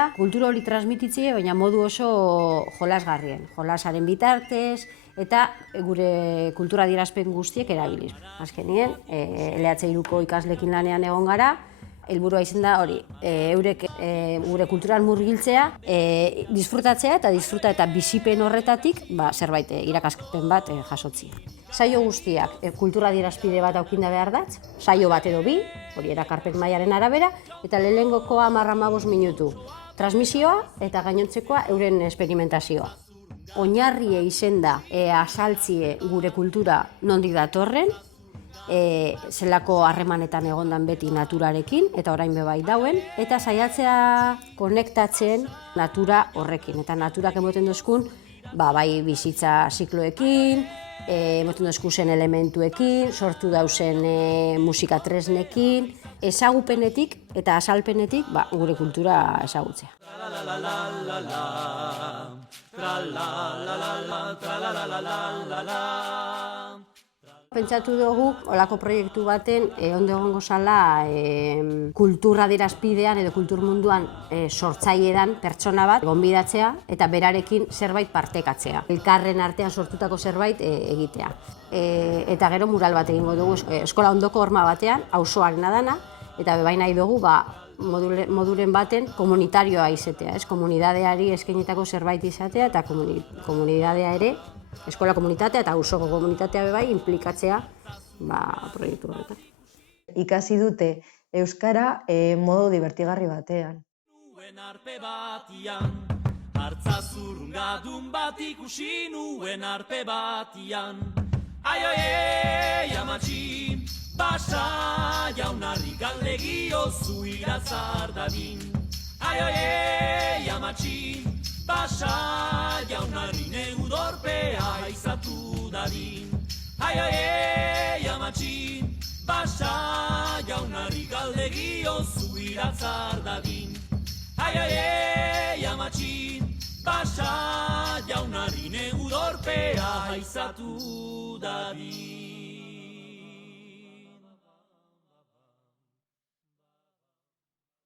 da kultura hori transmititzie, baina modu oso jolasgarrien, jolasaren bitartez, eta gure kultura adierazpen guztiek erabiliz. Azkenien, LH3ko ikaslekin lanean egon gara, helburua izan da hori, eurek gure kulturan murgiltzea, disfrutatzea eta bizipen horretatik zerbait irakaspen bat jasotzea. Saio guztiak kultura adierazpide bat aukinda behar datz, saio bat edo bi, hori erakarpen mailaren arabera, eta lehenengokoa 10-15 minutu transmisioa eta gainontzekoa euren esperimentazioa. Oinarrie izen da azaltzie gure kultura nondik datorren, zelako harremanetan egondan beti naturarekin, eta orain bebai dauen, eta saiatzea konektatzen natura horrekin. Eta naturak emoten dozkun, bai bizitza zikloekin, emoten dozkuzen elementuekin, sortu dauzen musika tresnekin, ezagupenetik eta azalpenetik gure kultura ezagutzea. Pentsatu dugu, olako proiektu baten, ondo egongo zala kultura adierazpidean edo kultur munduan sortzailedan pertsona bat gonbidatzea eta berarekin zerbait partekatzea. Elkarren artean sortutako zerbait egitea. Eta gero mural bat egingo dugu eskola ondoko horma batean, auzoarena dana, eta bebai nahi dugu moduren baten komunitarioa izatea, komunidadeari eskainitako zerbait izatea eta komunidadea ere, eskola komunitatea eta auzoko komunitatea bebai implikatzea proiektu horretan. Ikasi dute euskara modu divertigarri batean. Hartzazurgadun bat ikusi nuen arpe batian. Ai, amatxi, basa jaunarri galdegio zu irazar dadin. Ai, amatxi, basa jaunarri neudorpea izatu dadin. Ai, amatxi, basa jaunarri galdegio zu irazar dadin. Ai, amatxi, basa jaunarri neudorpea izatu